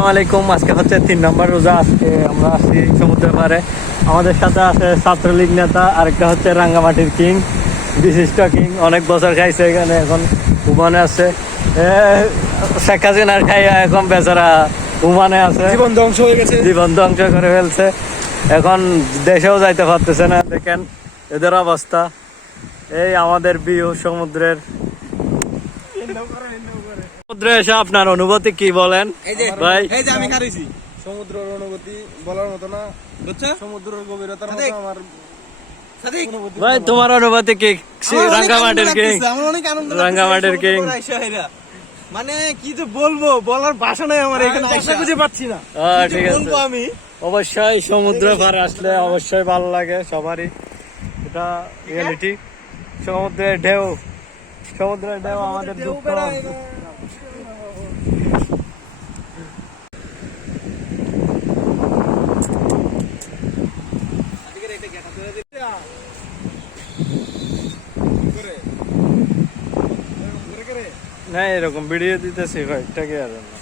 আসসালামু আলাইকুম। আজকে হচ্ছে 3 নম্বর রোজা। আজকে আমরা আসছি সমুদ্রের পাড়ে। আমাদের সাথে আছে ছাত্রলীগ নেতা, আরেকটা হচ্ছে রাঙ্গামাটির কিং, বিশিষ্ট কিং, অনেক বছর খাইছে এখানে, এখন উমানে আছে। শেখ হাসিনার খাইয়া এখন বেচারা উমানে আছে, জীবন ধ্বংস হয়ে গেছে, জীবন ধ্বংস করে ফেলছে। এখন দেশেও যাইতে পারতেছে না। দেখেন এদের অবস্থা। এই আমাদের বিউ সমুদ্রের। সমুদ্রে এসে আপনার অনুভূতি কি বলেন ভাই? এই যে আমি হারিয়েছি সমুদ্রের অনুভূতি বলার মতো না, বুঝছো? সমুদ্রের গভীরতার মতো আমার ভাই তোমার অনুভূতি কি? রাঙ্গামাটির কিং, আমার অনেক আনন্দ রাঙ্গামাটির কিং। মানে কি যে বলবো, বলার ভাষা নাই আমার, এখানে ভাষা খুঁজে পাচ্ছি না। ঠিক আছে, বলবো আমি অবশ্যই সমুদ্রের পাড়ে আসলে অবশ্যই ভালো লাগে সবারই, এটা রিয়েলিটি। সমুদ্রের ঢেউ, সমুদ্রের ঢেউ আমাদের দুঃখ। না এরকম ভিডিও দিতেছি কয়েকটা কি আর না।